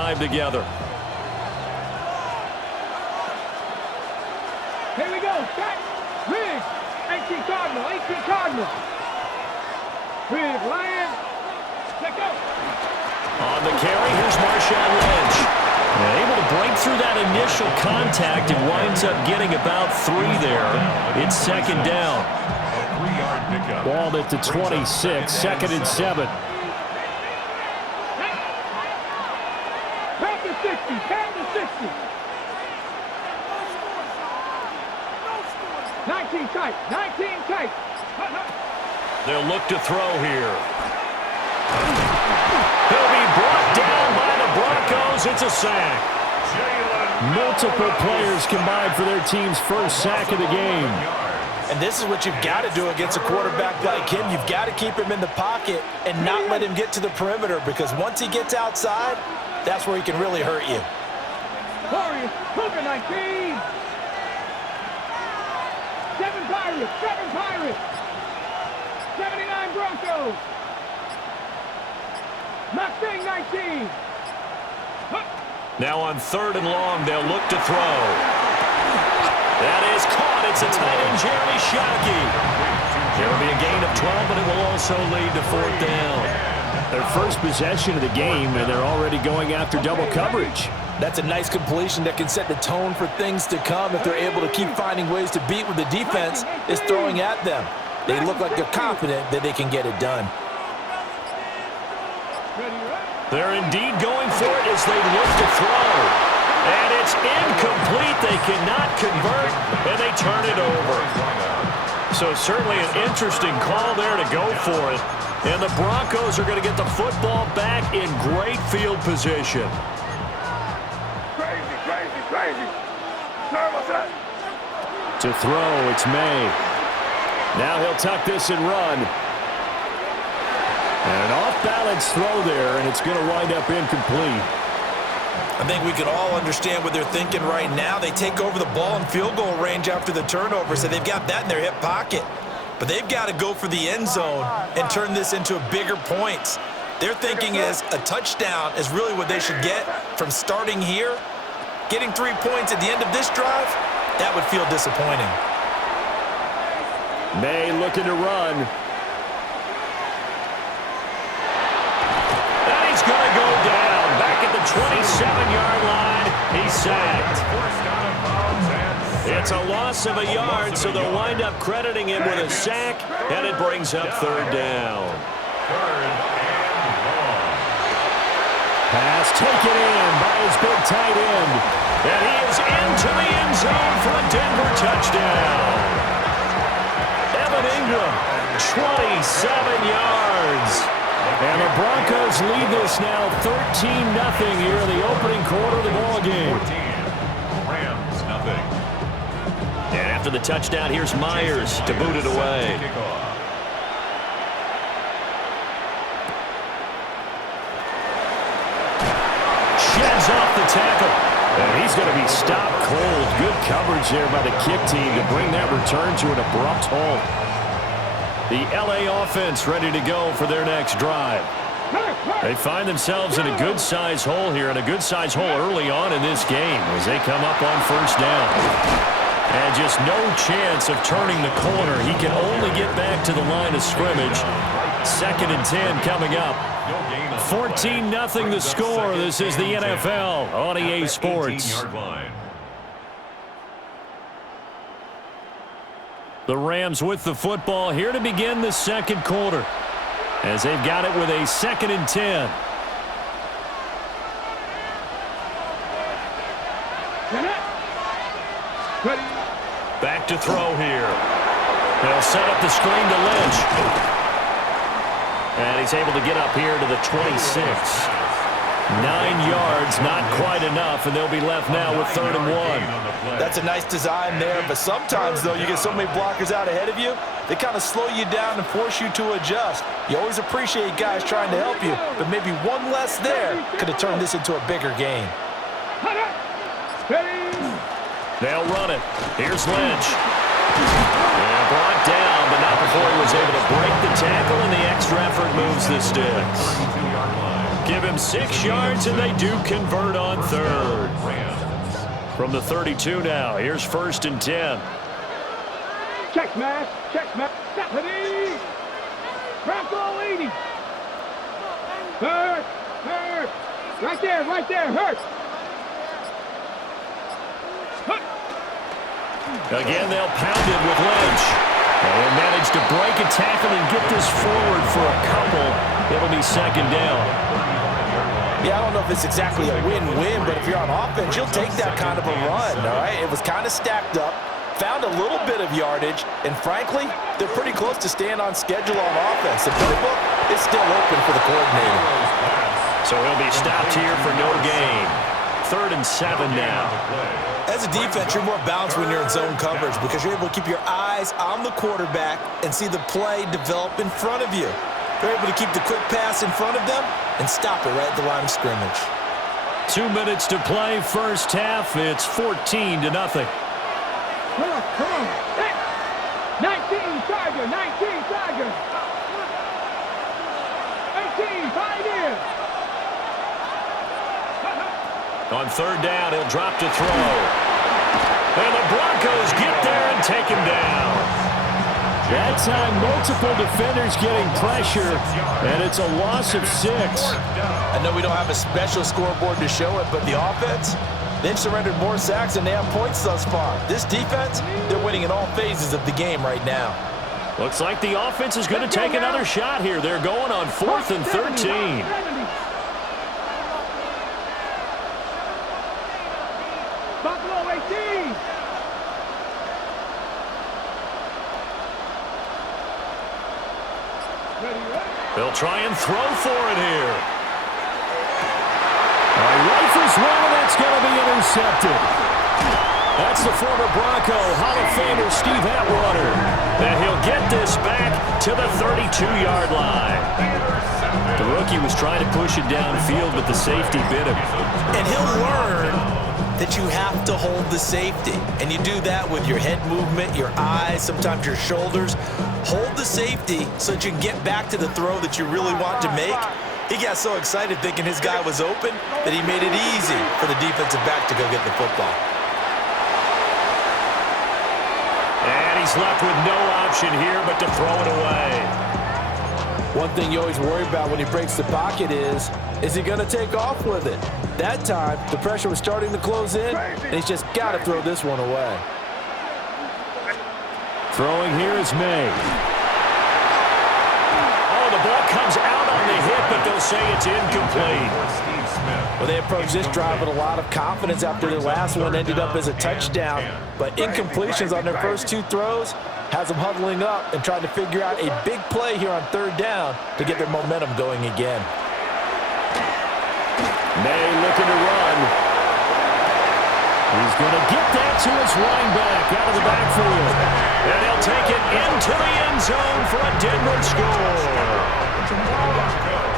drive together. Here we go. Back. Riggs. 18 Cardinal. 18 Cardinal. Riggs. Lion. Let go. On the carry, here's Marshawn Lynch. Able to break through that initial contact and winds up getting about 3 there. It's second down. Ball at the 26, 2nd and 7. Back to 60. Back to 60. 19 tight. 19 tight. They'll look to throw here. He'll be brought down by the Broncos. It's a sack. Multiple players combined for their team's first sack of the game. And this is what you've got to do against a quarterback like him. You've got to keep him in the pocket and not let him get to the perimeter, because once he gets outside, that's where he can really hurt you. Warriors, Cougar 19. 7 Pirates, 7 Pirates. 79 Broncos. Mustang 19. Now on 3rd and long, they'll look to throw. That is caught. It's a tight end, Jeremy Shockey. There'll be a gain of 12, but it will also lead to 4th down. Their first possession of the game, and they're already going after double coverage. That's a nice completion that can set the tone for things to come if they're able to keep finding ways to beat what the defense is throwing at them. They look like they're confident that they can get it done. They're indeed going for it as they look to throw. And it's incomplete. They cannot convert, and they turn it over. So certainly an interesting call there to go for it. And the Broncos are going to get the football back in great field position. Crazy, crazy, crazy. Nervous, huh? To throw, it's May. Now he'll tuck this and run. And an off-balance throw there, and it's going to wind up incomplete. I think we can all understand what they're thinking right now. They take over the ball in field goal range after the turnover, so they've got that in their hip pocket. But they've got to go for the end zone and turn this into bigger points. Their thinking is a touchdown is really what they should get from starting here. Getting 3 points at the end of this drive, that would feel disappointing. May looking to run. And he's going to go down. Back at the 27-yard line. He's sacked. It's a loss of a yard, so they'll wind up crediting him with a sack, and it brings up 3rd down. Pass taken in by his big tight end. And he is into the end zone for a Denver touchdown. Evan Ingram, 27 yards. And the Broncos lead this now 13-0 here in the opening quarter of the ballgame. Rams, nothing. And after the touchdown, here's Myers to boot it away. Sheds off the tackle. And he's going to be stopped cold. Good coverage there by the kick team to bring that return to an abrupt halt. The LA offense ready to go for their next drive. They find themselves in a good-sized hole here, and a good-sized hole early on in this game as they come up on 1st down. And just no chance of turning the corner. He can only get back to the line of scrimmage. 2nd and 10 coming up. 14-0 the score. This is the NFL on EA Sports. The Rams with the football here to begin the 2nd quarter, as they've got it with a 2nd and 10. Back to throw here. They'll set up the screen to Lynch. And he's able to get up here to the 26. 9 yards, not quite enough, and they'll be left now with 3rd and 1. That's a nice design there, but sometimes, though, you get so many blockers out ahead of you, they kind of slow you down and force you to adjust. You always appreciate guys trying to help you, but maybe one less there could have turned this into a bigger game. They'll run it. Here's Lynch. And brought down, but not before he was able to break the tackle, and the extra effort moves the sticks. Give him 6 yards, and they do convert on third. From the 32 now, here's 1st and 10. Check smash. Stephanie. Bronco leading. Hurt. Right there, Hurt. Again, they'll pound it with Lynch. And they'll manage to break a tackle and get this forward for a couple. It'll be 2nd down. Yeah, I don't know if it's exactly a win-win, but if you're on offense, you'll take that kind of a run, all right? It was kind of stacked up, found a little bit of yardage, and frankly, they're pretty close to staying on schedule on offense. The playbook is still open for the coordinator. So he'll be stopped here for no gain. 3rd and 7 now. As a defense, you're more balanced when you're in zone coverage because you're able to keep your eyes on the quarterback and see the play develop in front of you. They're able to keep the quick pass in front of them and stop it right at the line of scrimmage. 2 minutes to play, first half. It's 14-0. Come on. Hey. 19 Tiger. 18, 5 in. On 3rd down, he'll drop to throw. And the Broncos get there and take him down. That time, multiple defenders getting pressure, and it's a loss of 6. I know we don't have a special scoreboard to show it, but the offense, they've surrendered more sacks than they have points thus far. This defense, they're winning in all phases of the game right now. Looks like the offense is going to take another shot here. They're going on 4th and 13. Buffalo 18. They'll try and throw for it here. Rifles one, and that's going to be intercepted. That's the former Bronco Hall of Famer Steve Atwater. And he'll get this back to the 32-yard line. The rookie was trying to push it downfield, but the safety bit him. And he'll learn that you have to hold the safety. And you do that with your head movement, your eyes, sometimes your shoulders. Hold the safety so that you can get back to the throw that you really want to make. He got so excited thinking his guy was open that he made it easy for the defensive back to go get the football. And he's left with no option here but to throw it away. One thing you always worry about when he breaks the pocket is he going to take off with it? That time, the pressure was starting to close in, and he's just got to throw this one away. Throwing here is May. Oh, the ball comes out on the hit, but they'll say it's incomplete. Well, they approached this drive with a lot of confidence after their last one ended up as a touchdown. But incompletions on their first 2 throws has them huddling up and trying to figure out a big play here on 3rd down to get their momentum going again. May looking to run. He's going to get that to his running back out of the backfield. And he'll take it into the end zone for a Denver score.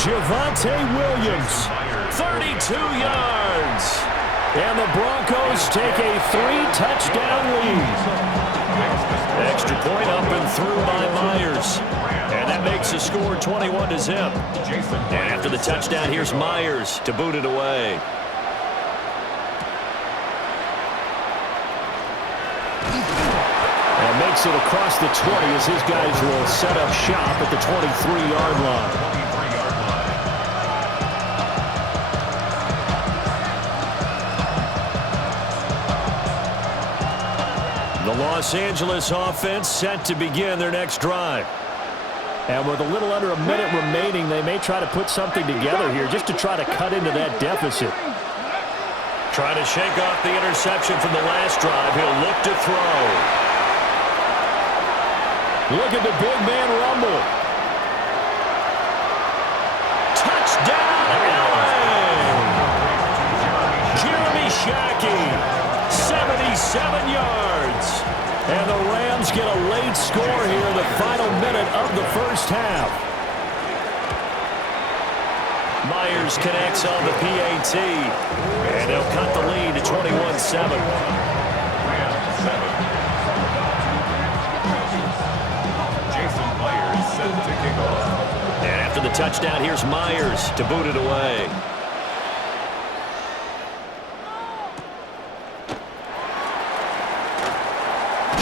Javonte Williams, 32 yards. And the Broncos take a 3-touchdown lead. Extra point up and through by Myers. And that makes the score 21-0. And after the touchdown, here's Myers to boot it away. And makes it across the 20 as his guys will set up shop at the 23-yard line. The Los Angeles offense set to begin their next drive. And with a little under a minute remaining, they may try to put something together here just to try to cut into that deficit. Trying to shake off the interception from the last drive. He'll look to throw. Look at the big man rumble. Touchdown, LA! Jeremy Shockey, 77 yards. And the Rams get a late score here in the final minute of the first half. Myers connects on the PAT. And he'll cut the lead to 21-7. And after the touchdown. Here's Myers to boot it away.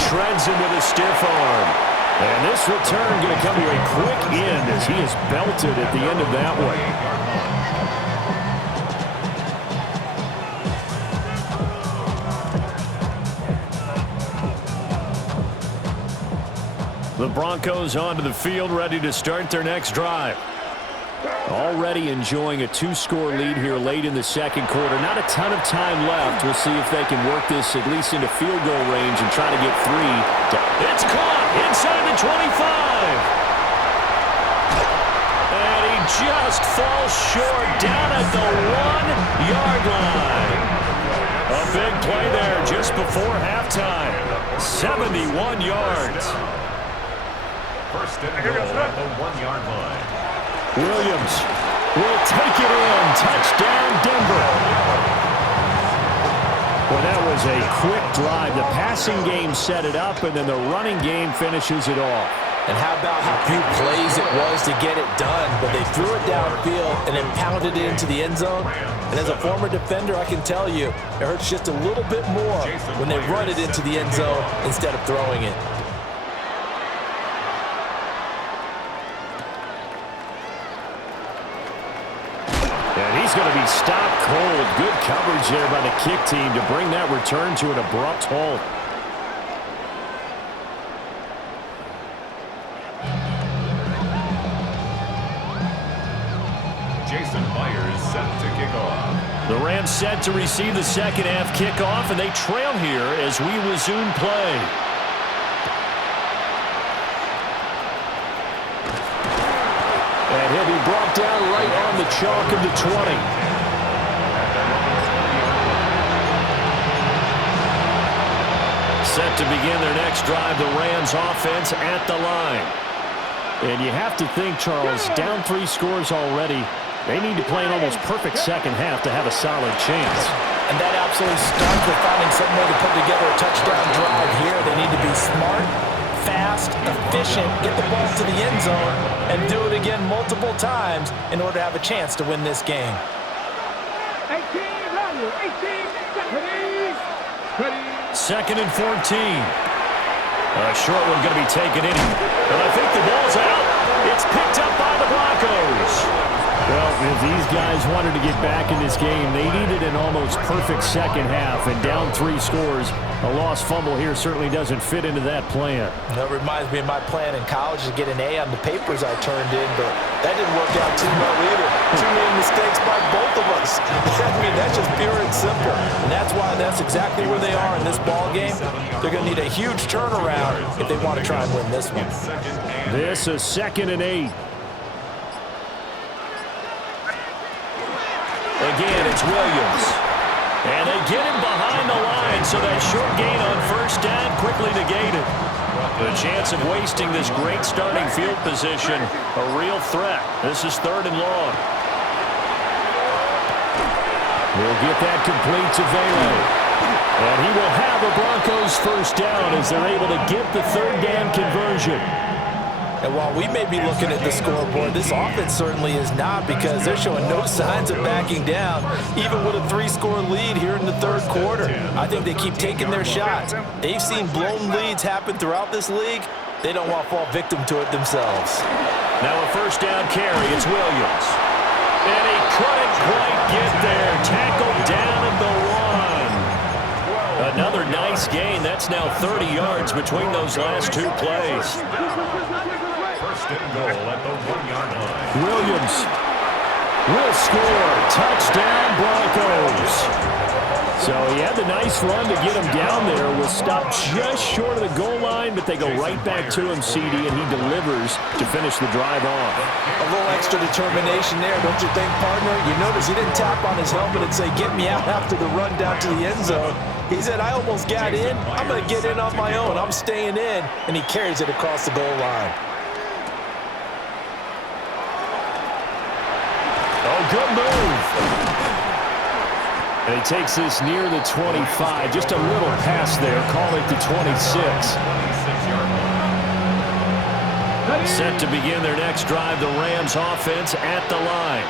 Shreds him with a stiff arm. And this return going to come to a quick end as he is belted at the end of that one. The Broncos onto the field, ready to start their next drive. Already enjoying a 2-score lead here late in the second quarter. Not a ton of time left. We'll see if they can work this at least into field goal range and try to get 3. It's caught inside the 25. And he just falls short down at the 1-yard line. A big play there just before halftime. 71 yards. First and goal at the 1-yard line. Williams will take it in. Touchdown, Denver. Well, that was a quick drive. The passing game set it up, and then the running game finishes it off. And how about how few plays it was to get it done, but they threw it downfield and then pounded it into the end zone. And as a former defender, I can tell you, it hurts just a little bit more when they run it into the end zone instead of throwing it. He's going to be stopped cold. Good coverage there by the kick team to bring that return to an abrupt halt. Jason Myers set to kick off. The Rams set to receive the second half kickoff, and they trail here as we resume play. And he'll be brought down right on the chalk of the 20. Set to begin their next drive, the Rams offense at the line. And you have to think, Charles, down 3 scores already. They need to play an almost perfect second half to have a solid chance. And that absolutely starts with finding some way to put together a touchdown drive here. They need to be smart, fast, efficient, get the ball to the end zone, and do it again multiple times in order to have a chance to win this game. 18, 2nd and 14. A short one going to be taken in. But I think the ball's out. It's picked up by the Broncos. Well, if these guys wanted to get back in this game, they needed an almost perfect second half, and down 3 scores. A lost fumble here certainly doesn't fit into that plan. That reminds me of my plan in college to get an A on the papers I turned in, but that didn't work out too well either. Too many mistakes by both of us. I mean, that's just pure and simple. And that's why that's exactly where they are in this ball game. They're going to need a huge turnaround if they want to try and win this one. This is 2nd and 8. Again, it's Williams. And they get him behind the line, so that short gain on first down quickly negated. The chance of wasting this great starting field position, a real threat. This is 3rd and long. We'll get that complete to Vele. And he will have a Broncos first down as they're able to get the 3rd down conversion. And while we may be looking at the scoreboard, this offense certainly is not, because they're showing no signs of backing down, even with a 3-score lead here in the 3rd quarter. I think they keep taking their shots. They've seen blown leads happen throughout this league. They don't want to fall victim to it themselves. Now a first down carry. It's Williams. And he couldn't quite get there. Tackled down at the 1. Another nice gain. That's now 30 yards between those last 2 plays. First and goal at the 1-yard line. Williams will score. Touchdown, Broncos. So he had the nice run to get him down there. Was stopped just short of the goal line, but they go right back to him, CD, and he delivers to finish the drive off. A little extra determination there, don't you think, partner? You notice he didn't tap on his helmet and say, "Get me out," after the run down to the end zone. He said, "I almost got in. I'm going to get in on my own. I'm staying in," and he carries it across the goal line. Oh, good move. And he takes this near the 25. Just a little pass there. Call it the 26. 26-yard line. Set to begin their next drive, the Rams offense at the line.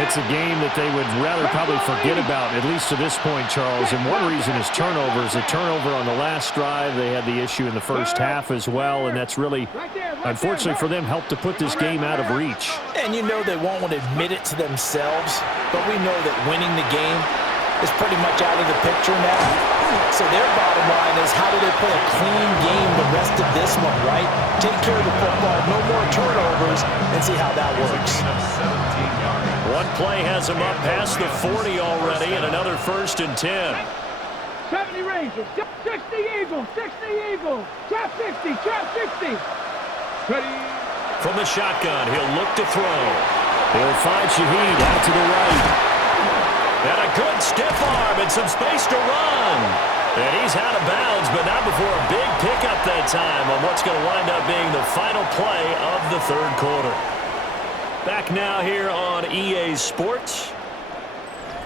It's a game that they would rather probably forget about, at least to this point, Charles. And one reason is turnovers. A turnover on the last drive. They had the issue in the first half as well, and that's really, unfortunately for them, helped to put this game out of reach. And you know they won't want to admit it to themselves, but we know that winning the game is pretty much out of the picture now. So their bottom line is, how do they play a clean game the rest of this one, right? Take care of the football, no more turnovers, and see how that works. One play has them up past the 40 already, and another 1st and 10. 70 Rangers, 60 Eagles, 60 Eagles, trap 60, trap 60. Ready? From the shotgun, he'll look to throw. He'll find Shaheed out to the right. And a good stiff arm and some space to run. And he's out of bounds, but not before a big pickup that time on what's going to wind up being the final play of the 3rd quarter. Back now here on EA Sports.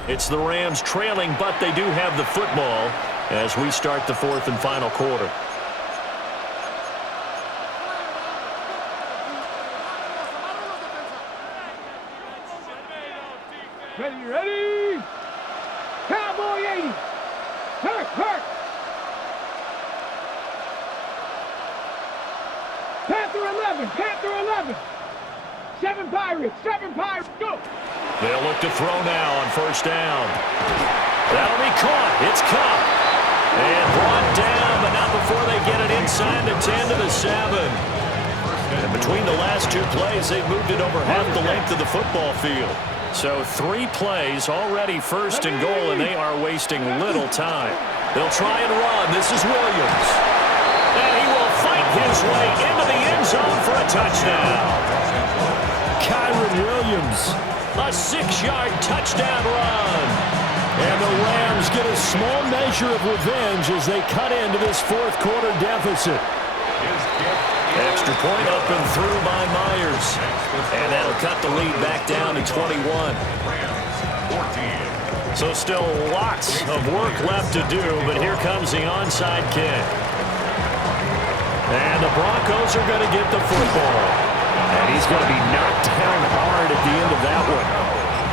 It's the Rams trailing, but they do have the football as we start the 4th and final quarter. Ready? Cowboy 80. Hurt. Panther 11. 7 Pirates, go! They'll look to throw now on 1st down. That'll be caught. It's Kupp. And brought down, but not before they get it inside the 10 to the 7. And between the last 2 plays, they've moved it over half the length of the football field. So 3 plays, already 1st and goal, and they are wasting little time. They'll try and run. This is Williams. And he will fight his way into the end zone for a touchdown. Kyren Williams, a 6-yard touchdown run. and the Rams get a small measure of revenge as they cut into this 4th quarter deficit. Extra point up and through by Myers, and that'll cut the lead back down to 21. So still lots of work left to do, but here comes the onside kick. And the Broncos are going to get the football. And he's going to be knocked down hard at the end of that one.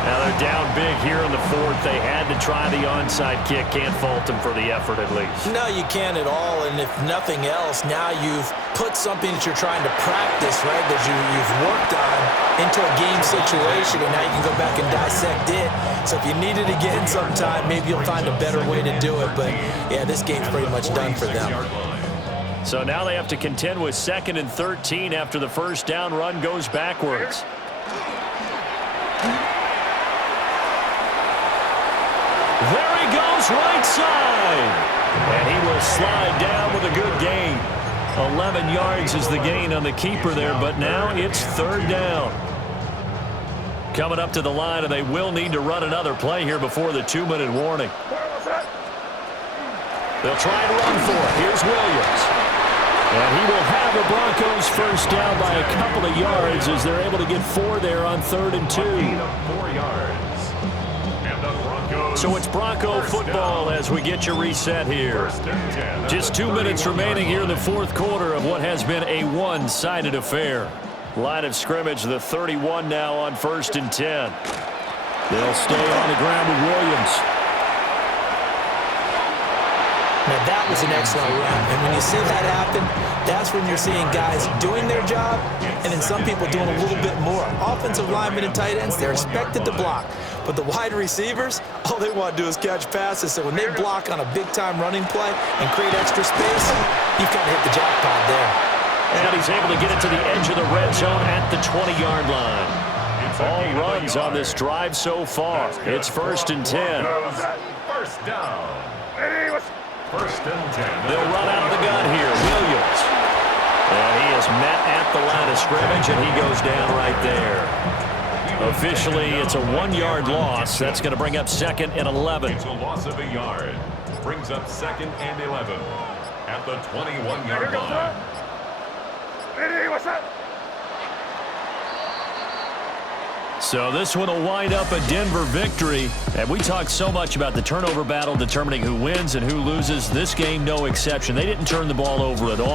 Now they're down big here in the 4th. They had to try the onside kick. Can't fault them for the effort at least. No, you can't at all. And if nothing else, now you've put something that you're trying to practice, right, that you've worked on into a game situation, and now you can go back and dissect it. So if you need it again sometime, maybe you'll find a better way to do it. But, yeah, this game's pretty much done for them. So now they have to contend with 2nd and 13 after the 1st down run goes backwards. There he goes, right side. And he will slide down with a good gain. 11 yards is the gain on the keeper there, but now it's 3rd down. Coming up to the line, and they will need to run another play here before the 2-minute warning. They'll try and run for it. Here's Williams. And he will have the Broncos 1st down by a couple of yards as they're able to get 4 there on 3rd and 2. 4 yards. And the Broncos. So it's Bronco football as we get you reset here. Just 2 minutes remaining here in the 4th quarter of what has been a one-sided affair. Line of scrimmage, the 31 now on 1st and 10. They'll stay on the ground with Williams. Now, that was an excellent run. And when you see that happen, that's when you're seeing guys doing their job and then some people doing a little bit more. Offensive linemen and tight ends, they're expected to block. But the wide receivers, all they want to do is catch passes. So when they block on a big-time running play and create extra space, you've kind of hit the jackpot there. And he's able to get it to the edge of the red zone at the 20-yard line. All runs on this drive so far. It's 1st and 10. 1st down. 1st and 10. They'll run out of the gun here. Williams. And he is met at the line of scrimmage, and he goes down right there. Officially, it's a 1-yard loss. That's going to bring up 2nd and 11. It's a loss of a yard. Brings up 2nd and 11 at the 21-yard line. What's up? So this one will wind up a Denver victory. And we talked so much about the turnover battle determining who wins and who loses. This game, no exception. They didn't turn the ball over at all.